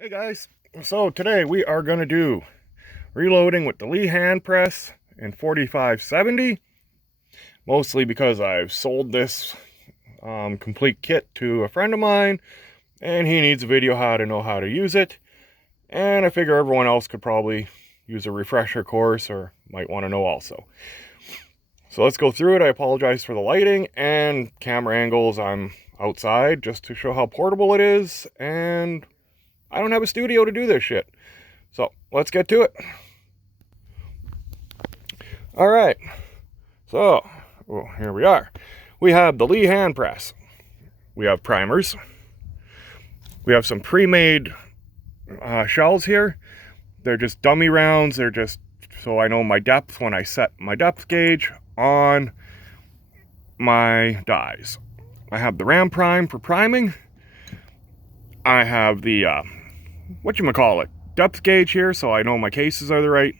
Hey guys, so today we are going to do reloading with the Lee hand press in 4570, mostly because I've sold this complete kit to a friend of mine and he needs a video how to know how to use it, and I figure everyone else could probably use a refresher course or might want to know also. So let's go through it. I apologize for the lighting and camera angles. I'm outside just to show how portable it is, and I don't have a studio to do this shit. So let's get to it. All right. So here we are. We have the Lee hand press. We have primers. We have some pre-made shells here. They're just dummy rounds. They're just so I know my depth when I set my depth gauge on my dies. I have the Ram Prime for priming. I have the depth gauge here, so I know my cases are the right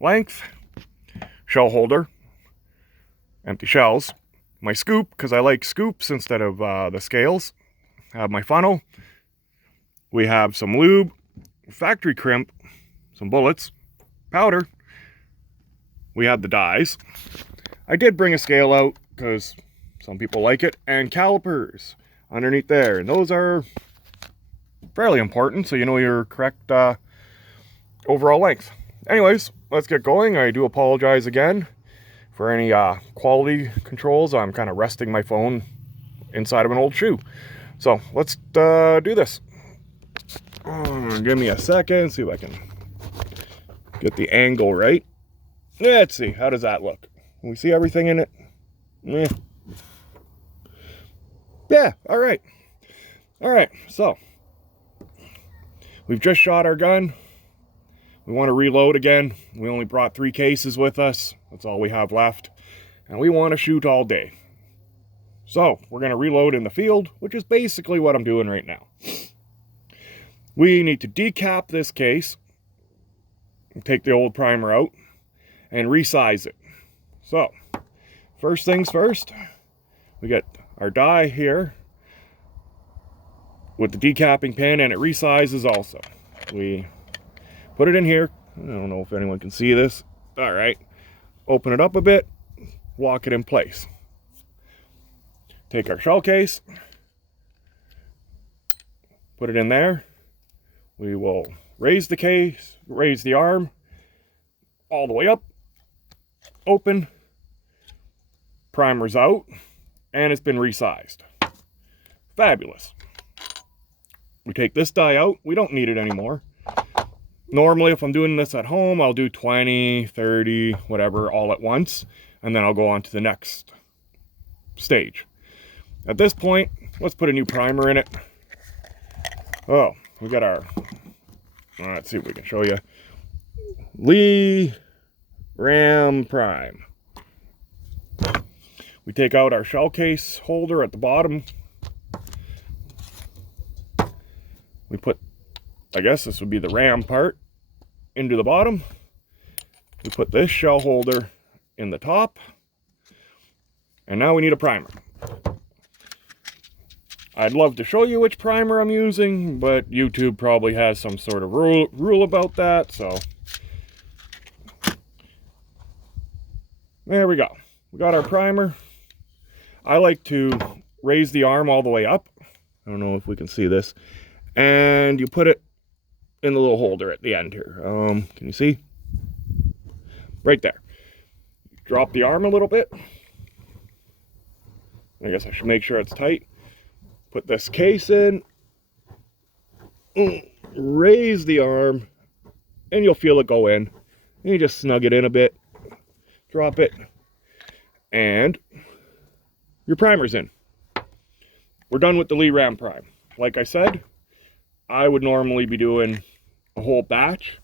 length. Shell holder, empty shells. My scoop, because I like scoops instead of the scales. I have my funnel. We have some lube, factory crimp, some bullets, powder. We have the dies. I did bring a scale out because some people like it, and calipers underneath there, and those are fairly important, so you know your correct overall length. Anyways, let's get going. I do apologize again for any quality controls. I'm kind of resting my phone inside of an old shoe. So let's do this. Give me a second, see if I can get the angle right. Let's see, how does that look? Can we see everything in it? Yeah, all right. All right, so we've just shot our gun. We want to reload again. We only brought 3 cases with us. That's all we have left. And we want to shoot all day. So we're going to reload in the field, which is basically what I'm doing right now. We need to decap this case, take the old primer out, and resize it. So first things first, we get our die here with the decapping pin, and it resizes also. We put it in here. I don't know if anyone can see this. All right. Open it up a bit. Lock it in place. Take our shell case. Put it in there. We will raise the case, raise the arm all the way up. Open. Primer's out. And it's been resized. Fabulous. We take this die out. We don't need it anymore. Normally, if I'm doing this at home, I'll do 20, 30, whatever, all at once. And then I'll go on to the next stage. At this point, let's put a new primer in it. Oh, we got our, let's see if we can show you. Lee Ram Prime. We take out our shell case holder at the bottom. We put, I guess this would be the ram part, into the bottom. We put this shell holder in the top. And now we need a primer. I'd love to show you which primer I'm using, but YouTube probably has some sort of rule about that, so. There we go. We got our primer. I like to raise the arm all the way up. I don't know if we can see this. And you put it in the little holder at the end here. Can you see? Right there. Drop the arm a little bit. I guess I should make sure it's tight. Put this case in. Raise the arm. And you'll feel it go in. And you just snug it in a bit. Drop it. And your primer's in. We're done with the Lee Ram Prime. Like I said, I would normally be doing a whole batch,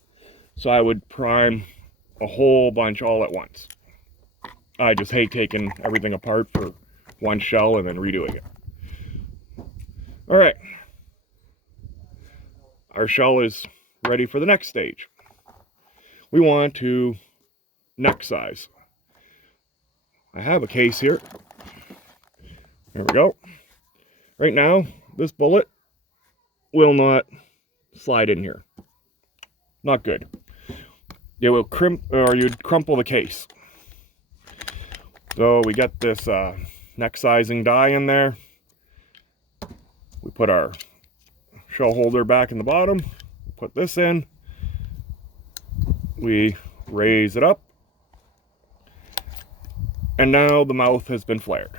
so I would prime a whole bunch all at once. I just hate taking everything apart for one shell and then redoing it. All right. Our shell is ready for the next stage. We want to neck size. I have a case here. There we go. Right now, this bullet will not slide in here. Not good. It will crimp, or you'd crumple the case. So we got this neck sizing die in there. We put our shell holder back in the bottom, put this in, we raise it up, and now the mouth has been flared.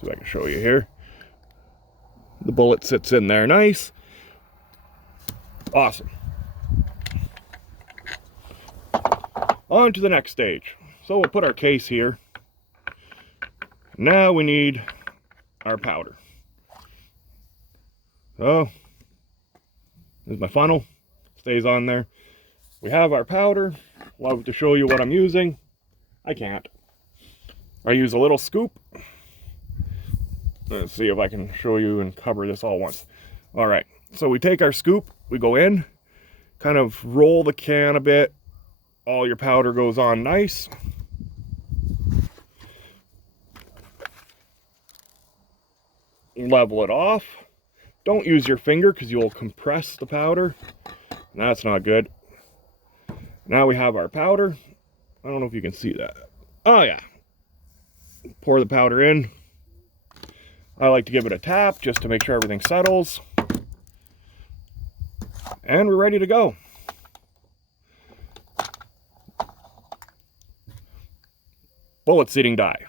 See if I can show you here. The bullet sits in there nice. Awesome. On to the next stage. So we'll put our case here. Now we need our powder. So, there's my funnel. Stays on there. We have our powder. Love to show you what I'm using. I can't. I use a little scoop. Let's see if I can show you and cover this all once. All right, so we take our scoop, we go in, kind of roll the can a bit. All your powder goes on nice. Level it off. Don't use your finger because you'll compress the powder. That's not good. Now we have our powder. I don't know if you can see that. Oh yeah. Pour the powder in. I like to give it a tap just to make sure everything settles. And we're ready to go. Bullet seating die.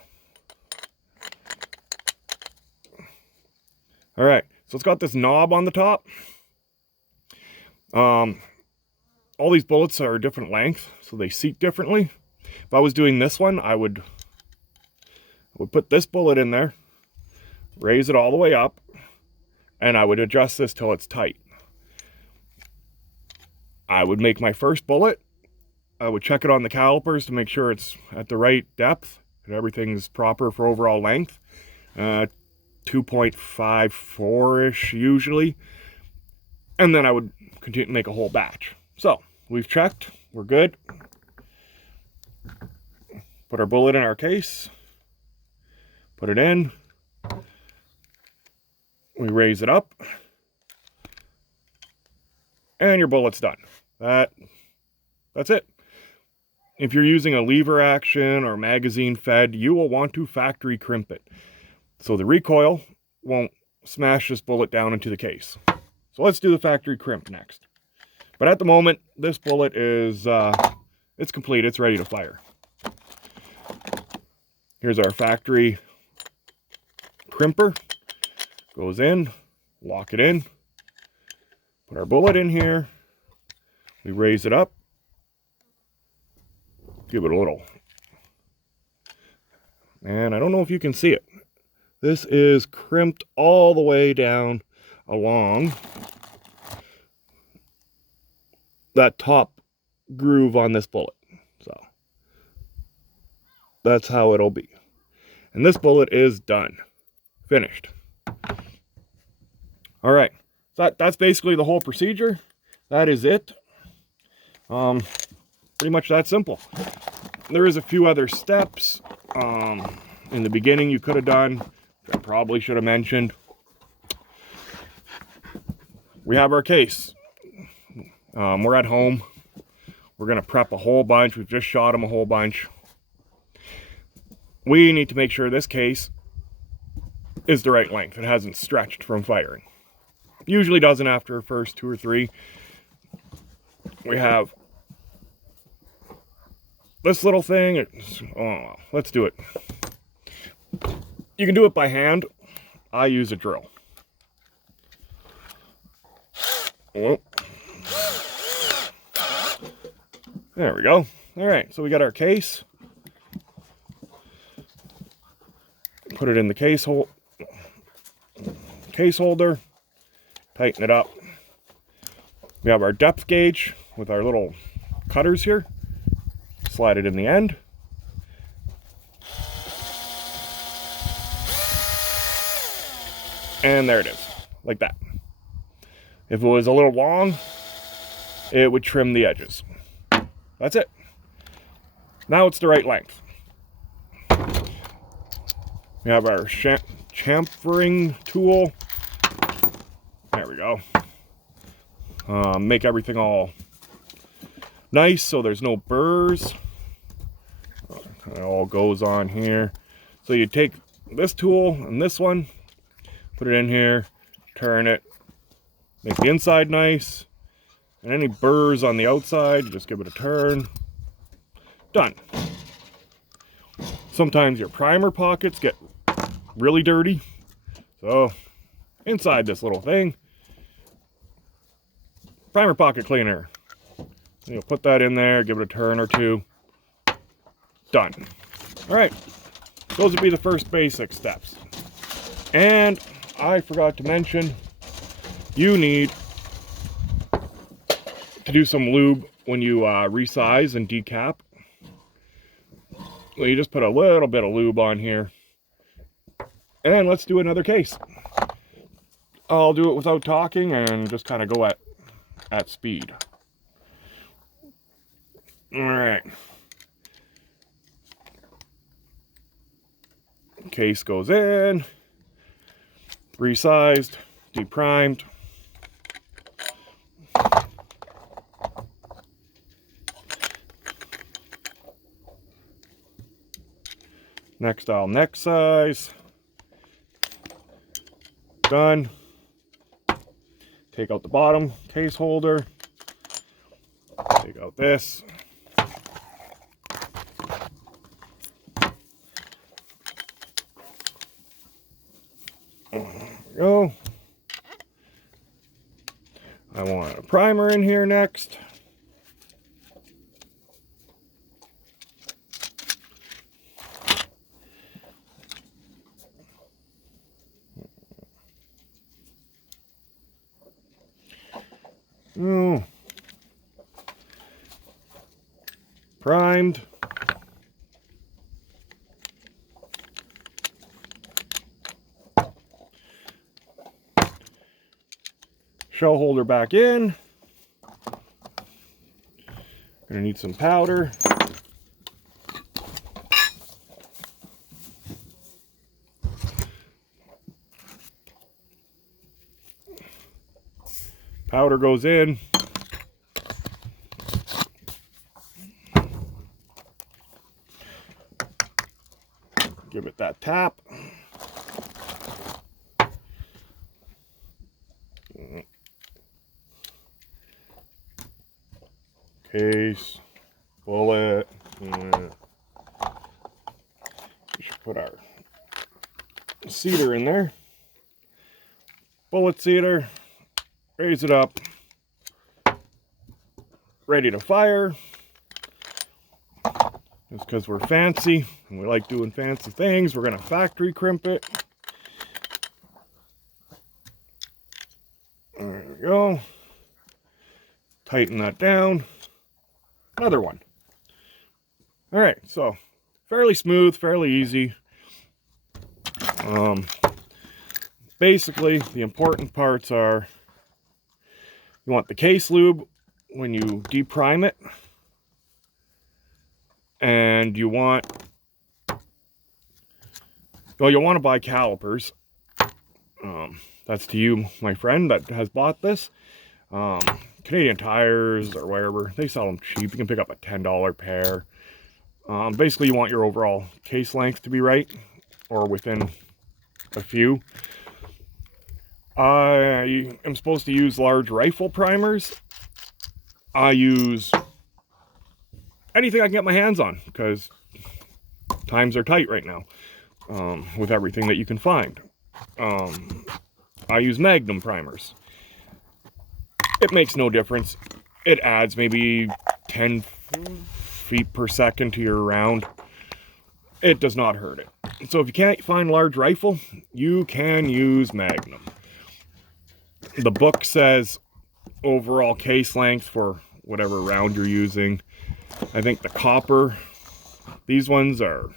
All right, so it's got this knob on the top. All these bullets are a different length, so they seat differently. If I was doing this one, I would put this bullet in there, raise it all the way up, and I would adjust this till it's tight. I would make my first bullet. I would check it on the calipers to make sure it's at the right depth and everything's proper for overall length. 2.54-ish usually. And then I would continue to make a whole batch. So, we've checked. We're good. Put our bullet in our case. Put it in. We raise it up. And your bullet's done. That's it. If you're using a lever action or magazine fed, you will want to factory crimp it, so the recoil won't smash this bullet down into the case. So let's do the factory crimp next. But at the moment, this bullet is, it's complete. It's ready to fire. Here's our factory crimper. Goes in, lock it in, put our bullet in here. We raise it up. Give it a little. And I don't know if you can see it. This is crimped all the way down along that top groove on this bullet. So that's how it'll be. And this bullet is done. Finished. All right. So that's basically the whole procedure. That is it. Pretty much that simple. There is a few other steps in the beginning you could have done, I probably should have mentioned. We have our case. We're at home. We're going to prep a whole bunch. We've just shot them a whole bunch. We need to make sure this case is the right length. It hasn't stretched from firing. Usually doesn't after the first 2 or 3. We have this little thing. Oh, let's do it. You can do it by hand. I use a drill. Oh. There we go. All right, so we got our case. Put it in the case holder. Tighten it up. We have our depth gauge with our little cutters here. Slide it in the end. And there it is, like that. If it was a little long, it would trim the edges. That's it. Now it's the right length. We have our chamfering tool. There we go. Make everything all nice so there's no burrs. It all goes on here. So you take this tool and this one, put it in here, turn it, make the inside nice, and any burrs on the outside, you just give it a turn. Done. Sometimes your primer pockets get really dirty, so inside this little thing, primer pocket cleaner. You'll put that in there, give it a turn or two. Done. All right, those would be the first basic steps. And I forgot to mention, you need to do some lube when you resize and decap. So you just put a little bit of lube on here. And let's do another case. I'll do it without talking and just kind of go at speed. All right. Case goes in, resized, deprimed. Next I'll neck size. Done. Take out the bottom case holder. Take out this. There we go. I want a primer in here next. Primed. Shell holder back in. Gonna need some powder. Powder goes in. Give it that tap. Case, bullet. We should put our seeder in there. Bullet seeder. Raise it up. Ready to fire. Just because we're fancy and we like doing fancy things, we're going to factory crimp it. There we go. Tighten that down. Another one. All right, so fairly smooth, fairly easy. Basically, the important parts are you want the case lube when you deprime it, and you want, well, you'll want to buy calipers. That's to you, my friend, that has bought this. Canadian Tires or wherever, they sell them cheap. You can pick up a $10 pair. Basically, you want your overall case length to be right, or within a few. I am supposed to use large rifle primers. I use anything I can get my hands on, because times are tight right now with everything that you can find. I use Magnum primers. It makes no difference. It adds maybe 10 feet per second to your round. It does not hurt it. So if you can't find large rifle, you can use Magnum. The book says overall case length for whatever round you're using. I think the copper, these ones are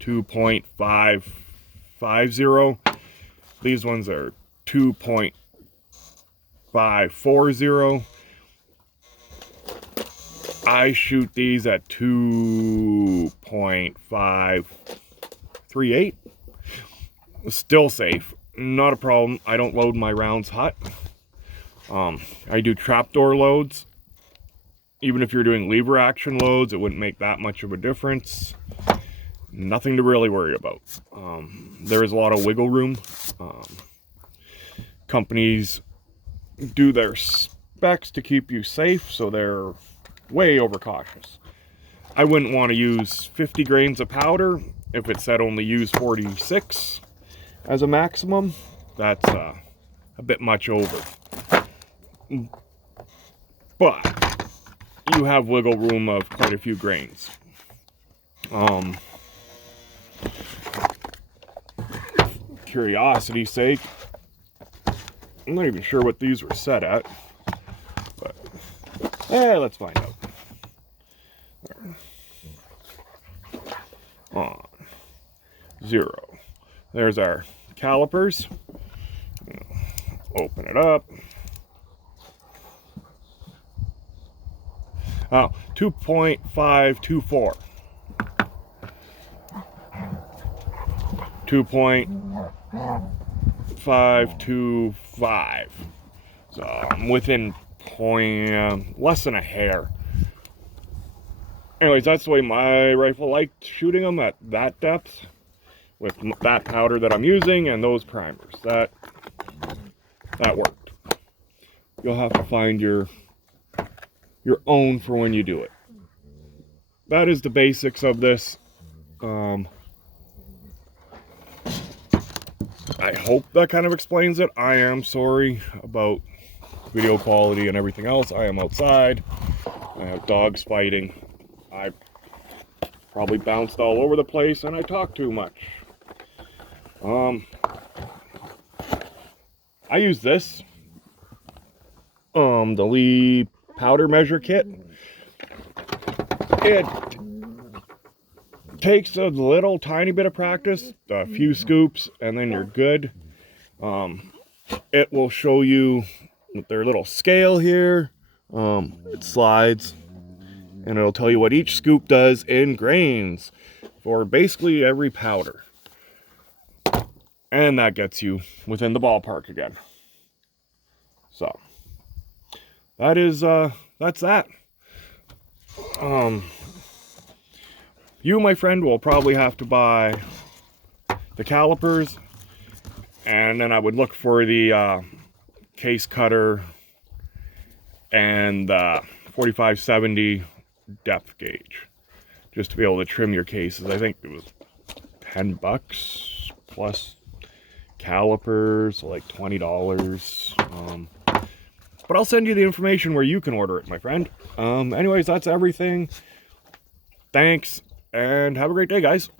2.550. These ones are 2.540. I shoot these at 2.538. Still safe. Not a problem. I don't load my rounds hot. I do trapdoor loads. Even if you're doing lever action loads, it wouldn't make that much of a difference. Nothing to really worry about. There is a lot of wiggle room. Companies do their specs to keep you safe, so they're way overcautious. I wouldn't want to use 50 grains of powder if it said only use 46 as a maximum. That's a bit much over. But you have wiggle room of quite a few grains. Curiosity's sake, I'm not even sure what these were set at, but let's find out. On 0. There's our calipers. Open it up. Oh, 2.524. 2.525. So I'm within less than a hair. Anyways, that's the way my rifle liked shooting them, at that depth, with that powder that I'm using and those primers. That worked. You'll have to find your own for when you do it. That is the basics of this. I hope that kind of explains it. I am sorry about video quality and everything else. I am outside. I have dogs fighting. I probably bounced all over the place and I talk too much. I use this, the Lee powder measure kit. It takes a little tiny bit of practice, a few scoops, and then you're good. It will show you with their little scale here. It slides, and it'll tell you what each scoop does in grains for basically every powder. And that gets you within the ballpark again. So that is that's that. You, my friend, will probably have to buy the calipers, and then I would look for the case cutter and the 4570 depth gauge, just to be able to trim your cases. I think it was $10 plus calipers, so like $20. But I'll send you the information where you can order it, my friend. Anyways, that's everything. Thanks, and have a great day, guys.